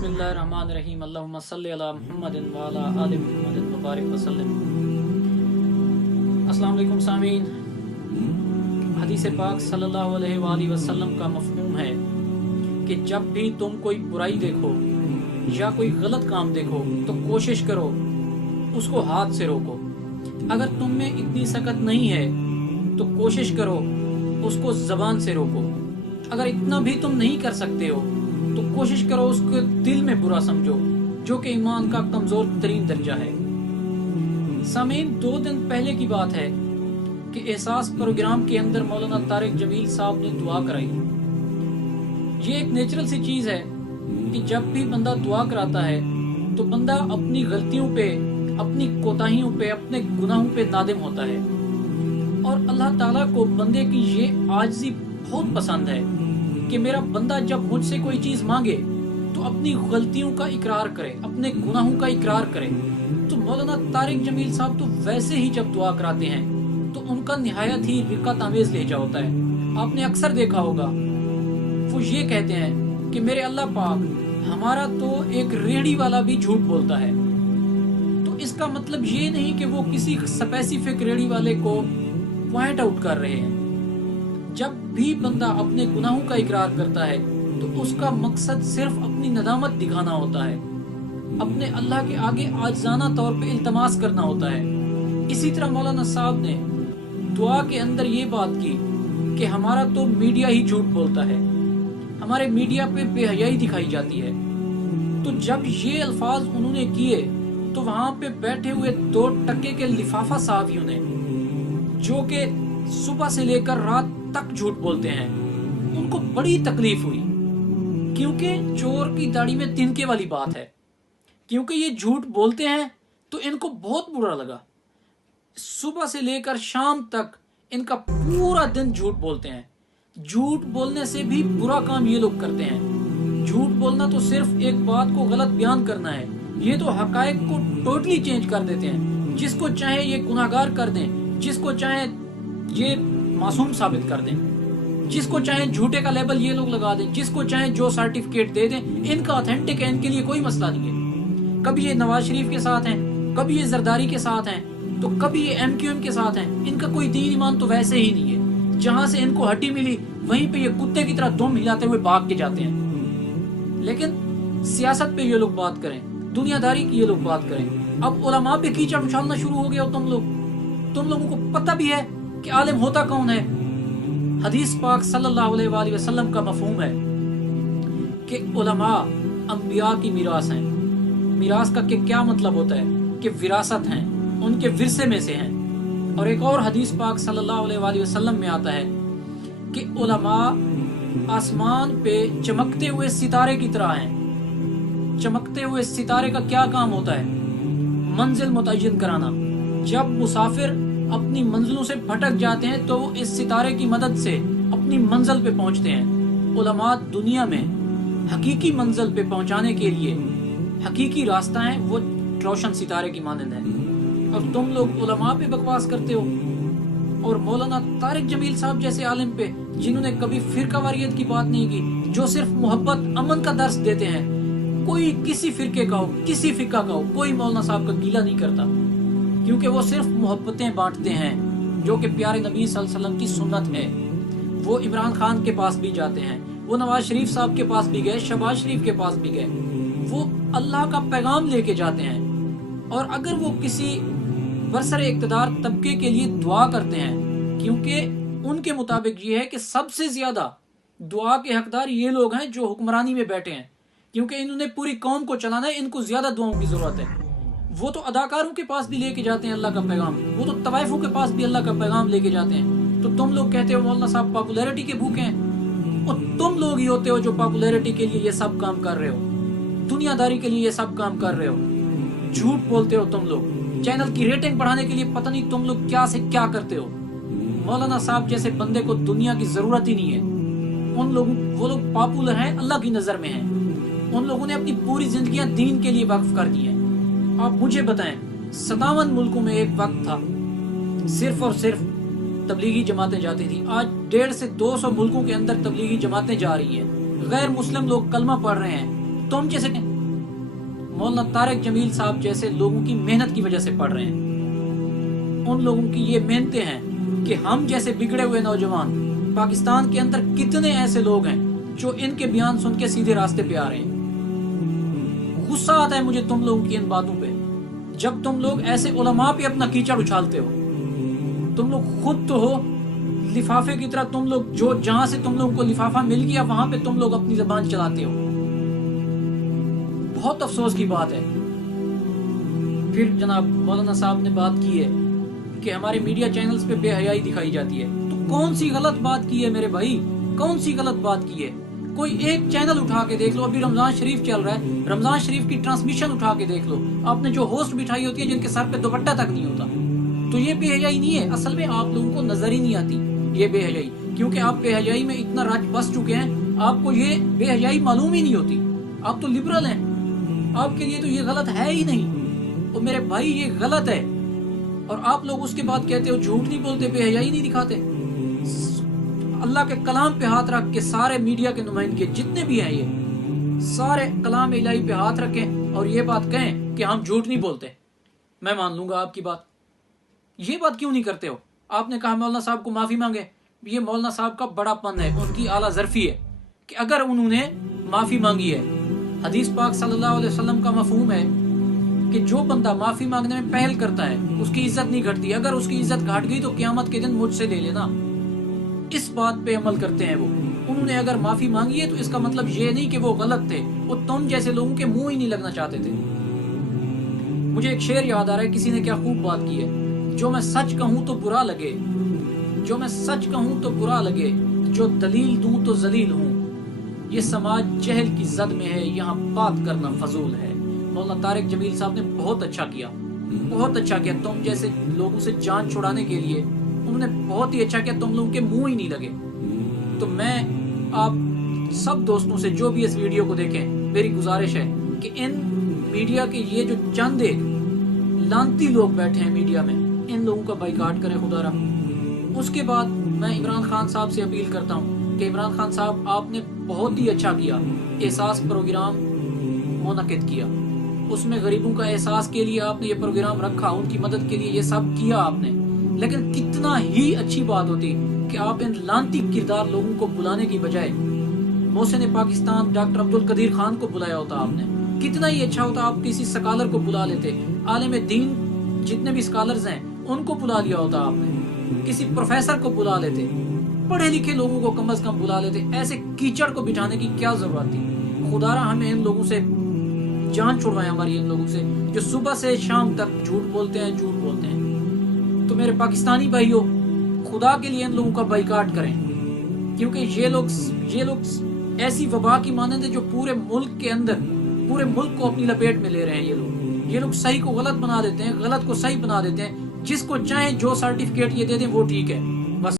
बिस्मिल्लाहिर्रहमानिर्रहीम अल्लाहुम्मा सल्लि अला मुहम्मदिन व अला आलि मुहम्मदिन व बारिक वसल्लम। अस्सलाम वालेकुम सामीन। हदीस पाक सल्लल्लाहु अलैहि वसल्लम का मफ़हूम है कि जब भी तुम कोई बुराई देखो या कोई गलत काम देखो तो कोशिश करो उसको हाथ से रोको। अगर तुम में इतनी सकत नहीं है तो कोशिश करो उसको ज़बान से रोको। अगर इतना भी तुम नहीं कर सकते हो तो कोशिश करो उसको दिल में बुरा समझो, जो कि ईमान का कमजोर तरीन दर्जा है। सामीन, 2 दिन पहले की बात है कि एहसास प्रोग्राम के अंदर मौलाना तारिक जमील साहब ने दुआ कराई। ये एक नेचुरल सी चीज है कि जब भी बंदा दुआ कराता है तो बंदा अपनी गलतियों पे, अपनी कोताहियों पे, अपने गुनाहों पे नादिम होता है। और अल्लाह ताला को बंदे की ये आजिज़ी बहुत पसंद है कि मेरा बंदा जब मुझसे कोई चीज मांगे तो अपनी गलतियों का इकरार करे, अपने गुनाहों का इकरार करे। तो मौलाना तारिक जमील साहब तो वैसे ही जब दुआ कराते हैं तो उनका निहायत ही रिक़्क़त आमेज़ लहजा होता है। आपने अक्सर देखा होगा वो ये कहते हैं कि मेरे अल्लाह पाक, हमारा तो एक रेहड़ी वाला भी झूठ बोलता है। तो इसका मतलब ये नहीं कि वो किसी स्पेसिफिक रेहड़ी वाले को पॉइंट आउट कर रहे हैं। जब भी बंदा अपने गुनाहों का इकरार करता है तो उसका मकसद सिर्फ अपनी नदामत दिखाना होता है, अपने अल्लाह के आगे आजिज़ाना तौर पे इल्तमास करना होता है। इसी तरह मौलाना साहब ने दुआ के अंदर ये बात की कि हमारा तो मीडिया ही झूठ बोलता है, हमारे मीडिया पे बेहयाई दिखाई जाती है। तो जब ये अल्फाज उन्होंने किए तो वहां पे बैठे हुए 2 टके के लिफाफा साहबियों ने, जो कि सुबह से लेकर रात तक झूठ बोलते हैं, उनको बड़ी तकलीफ हुई। क्योंकि चोर की दाढ़ी में तिनके वाली बात है, क्योंकि ये झूठ बोलते हैं तो इनको बहुत बुरा लगा। सुबह से लेकर शाम तक इनका पूरा दिन झूठ बोलते हैं। झूठ बोलने से भी बुरा काम ये लोग करते हैं। झूठ बोलना तो सिर्फ एक बात को गलत बयान करना है, ये तो हकायक को टोटली चेंज कर देते हैं। जिसको चाहे ये गुनाहगार कर दें, जिसको चाहे ये मासूम साबित कर दें, जिसको चाहे झूठे का लेबल ये लोग लगा दें, जिसको चाहे जो सर्टिफिकेट दे दें, इनका ऑथेंटिक है, इनके लिए कोई मसला नहीं है। कभी ये नवाज शरीफ के साथ हैं, कभी ये जरदारी के साथ हैं, तो कभी ये MQM के साथ हैं। इनका कोई दीन ईमान तो वैसे ही नहीं है। जहां से इनको हड्डी मिली वहीं पे ये कुत्ते की तरह दुम हिलाते हुए भाग के जाते हैं। लेकिन सियासत पे ये लोग बात करें, दुनियादारी की ये लोग बात करें। अब उलमा पे कीचड़ उछालना शुरू हो गया हो तुम लोगों को पता भी है कि आलिम होता कौन है। हदीस पाक सल्लल्लाहु अलैहि वसल्लम का मफहूम है कि उलमा अंबिया की मीरास हैं। मीरास का क्या मतलब होता है कि विरासत हैं, उनके विरसे में से हैं। और एक और हदीस पाक सल्लल्लाहु अलैहि वसल्लम में आता है कि उलमा आसमान पे चमकते हुए सितारे की तरह हैं। चमकते हुए सितारे का क्या काम होता है? मंजिल मुतय्यन कराना। जब मुसाफिर अपनी मंजिलों से भटक जाते हैं तो वो इस सितारे की मदद से अपनी मंजिल पे पहुंचते हैं। उलमा दुनिया में हकीकी मंजिल पे पहुंचाने के लिए हकीकी रास्ता है, वो रोशन सितारे की मानंद है। और तुम लोग उलमा पे बकवास करते हो। और मौलाना तारिक जमील साहब जैसे आलिम पे, जिन्होंने कभी फिरकावारियत की बात नहीं की, जो सिर्फ मोहब्बत अमन का दर्स देते हैं, कोई किसी फिरके का हो, किसी फिका का हो, कोई मौलाना साहब का गीला नहीं करता, क्योंकि वो सिर्फ मोहब्बतें बांटते हैं, जो कि प्यारे नबी सल्लल्लाहु अलैहि वसल्लम की सुन्नत है। वो इमरान खान के पास भी जाते हैं, वो नवाज शरीफ साहब के पास भी गए, शहबाज शरीफ के पास भी गए। वो अल्लाह का पैगाम लेके जाते हैं। और अगर वो किसी बरसरे इक़्तिदार तबके के लिए दुआ करते हैं, क्योंकि उनके मुताबिक ये है कि सबसे ज्यादा दुआ के हकदार ये लोग हैं जो हुक्मरानी में बैठे हैं, क्योंकि इन्होंने पूरी कौम को चलाना है, इनको ज्यादा दुआओं की जरूरत है। वो तो अदाकारों के पास भी लेके जाते हैं अल्लाह का पैगाम, वो तो तवाइफों के पास भी अल्लाह का पैगाम लेके जाते हैं। तो तुम लोग कहते हो मौलाना साहब पॉपुलैरिटी के भूखे हैं, और तुम लोग ही होते हो जो पॉपुलैरिटी के लिए ये सब काम कर रहे हो, दुनियादारी के लिए ये सब काम कर रहे हो। झूठ बोलते हो तुम लोग, चैनल की रेटिंग बढ़ाने के लिए पता नहीं तुम लोग क्या से क्या करते हो। मौलाना साहब जैसे बंदे को दुनिया की जरूरत ही नहीं है। वो लोग पॉपुलर हैं, अल्लाह की नजर में हैं। उन लोगों ने अपनी पूरी जिंदगियां दीन के लिए वक्फ कर दी हैं। आप मुझे बताएं, 57 मुल्कों में एक वक्त था सिर्फ और सिर्फ तबलीगी जमातें जाती थी। आज 150 से 200 मुल्कों के अंदर तबलीगी जमातें जा रही हैं। गैर मुस्लिम लोग कलमा पढ़ रहे हैं, تم جیسے مولانا طارق جمیل صاحب جیسے لوگوں کی محنت کی وجہ سے پڑھ رہے ہیں. ان لوگوں کی یہ محنتیں ہیں کہ ہم جیسے بگڑے ہوئے نوجوان پاکستان کے اندر کتنے ایسے لوگ ہیں جو ان کے بیان سن کے سیدھے راستے پہ آ رہے ہیں. غصہ آتا ہے مجھے تم لوگوں کی ان باتوں پہ، جب تم لوگ ایسے علماء پہ اپنا کیچڑ اچھالتے ہو. تم لوگ خود تو ہو لفافے کی طرح، تم لوگ جو جہاں سے تم لوگوں کو لفافہ مل گیا وہاں پہ تم لوگ اپنی زبان چلاتے ہو. بہت افسوس کی بات ہے. پھر جناب مولانا صاحب نے بات کی ہے کہ ہمارے میڈیا چینلز پہ بے حیائی دکھائی جاتی ہے. تو کون سی غلط بات کی ہے میرے بھائی؟ کون سی غلط بات کی ہے؟ کوئی ایک چینل اٹھا کے دیکھ لو. ابھی رمضان شریف چل رہا ہے، رمضان شریف کی ٹرانسمیشن اٹھا کے دیکھ لو. آپ نے جو ہوسٹ بٹھائی ہوتی ہے جن کے سر پہ دوپٹہ تک نہیں ہوتا، تو یہ بے حیائی نہیں ہے. اصل میں آپ لوگوں کو نظر ہی نہیں آتی یہ بے حیائی، کیونکہ آپ بے حیائی میں اتنا رچ بس چکے ہیں، آپ کو یہ بے حیائی معلوم ہی نہیں ہوتی. آپ تو لبرل ہیں، آپ کے لیے تو یہ غلط ہے ہی نہیں. تو میرے بھائی یہ غلط ہے، اور آپ لوگ اس کے بعد کہتے ہو جھوٹ نہیں بولتے، بے حیائی نہیں دکھاتے. اللہ کے کلام پہ ہاتھ رکھ کے سارے میڈیا کے نمائندے جتنے بھی ہیں یہ سارے کلام الہی پہ ہاتھ رکھیں اور یہ بات کہیں کہ ہم جھوٹ نہیں بولتے، میں مان لوں گا آپ کی بات. یہ بات کیوں نہیں کرتے ہو؟ آپ نے کہا مولانا صاحب کو معافی مانگے. یہ مولانا صاحب کا بڑا پن ہے، ان کی اعلیٰ ظرفی ہے کہ اگر انہوں نے معافی مانگی ہے. حدیث پاک صلی اللہ علیہ وسلم کا مفہوم ہے کہ جو بندہ معافی مانگنے میں پہل کرتا ہے اس کی عزت نہیں گھٹتی. اگر اس کی عزت گھٹ گئی تو قیامت کے دن مجھ سے لے لینا. اس بات پہ عمل کرتے ہیں وہ. انہوں نے اگر معافی مانگی ہے تو اس کا مطلب یہ نہیں کہ وہ غلط تھے، وہ تم جیسے لوگوں کے منہ ہی نہیں لگنا چاہتے تھے. مجھے ایک شعر یاد آ رہا ہے، کسی نے کیا خوب بات کی ہے، جو میں سچ کہوں تو برا لگے، جو میں سچ کہوں تو برا لگے، جو دلیل دوں تو ذلیل ہوں، یہ سماج جہل کی زد میں ہے، یہاں بات کرنا فضول ہے. مولانا طارق جمیل صاحب نے بہت اچھا کیا، بہت اچھا کیا. تم جیسے لوگوں سے جان چھڑانے کے لیے انہوں نے بہت ہی اچھا کیا، تم لوگوں کے منہ ہی نہیں لگے. تو میں آپ سب دوستوں سے جو بھی اس ویڈیو کو دیکھیں میری گزارش ہے کہ ان میڈیا کے یہ جو چند ایک لانتی لوگ بیٹھے ہیں میڈیا میں، ان لوگوں کا بائیکاٹ کریں خدا را. اس کے بعد میں عمران خان صاحب سے اپیل کرتا ہوں کہ عمران خان صاحب آپ نے بہت ہی اچھا کیا، احساس پروگرام منعقد کیا، اس میں غریبوں کا احساس کے لیے آپ نے یہ پروگرام رکھا، ان کی مدد کے لیے یہ سب کیا آپ نے. لیکن کتنا ہی اچھی بات ہوتی کہ آپ ان لانتی کردار لوگوں کو بلانے کی بجائے محسن پاکستان ڈاکٹر عبدالقدیر خان کو بلایا ہوتا آپ نے. کتنا ہی اچھا ہوتا آپ کسی سکالر کو بلا لیتے، عالم دین جتنے بھی سکالرز ہیں ان کو بلا لیا ہوتا آپ نے، کسی پروفیسر کو بلا لیتے، پڑھے لکھے لوگوں کو کم از کم بلا لیتے. ایسے کیچڑ کو بٹھانے کی کیا ضرورت تھی؟ خدا را ہمیں ان لوگوں سے جان چھڑوائے، ہماری ان لوگوں سے جو صبح سے شام تک جھوٹ بولتے ہیں. تو میرے پاکستانی بھائیوں، خدا کے لیے ان لوگوں کا بائیکاٹ کریں، کیونکہ یہ لوگ ایسی وبا کی مانند ہے جو پورے ملک کے اندر پورے ملک کو اپنی لپیٹ میں لے رہے ہیں. یہ لوگ صحیح کو غلط بنا دیتے ہیں، غلط کو صحیح بنا دیتے ہیں. جس کو چاہیں جو سرٹیفکیٹ یہ دے دیں وہ ٹھیک ہے.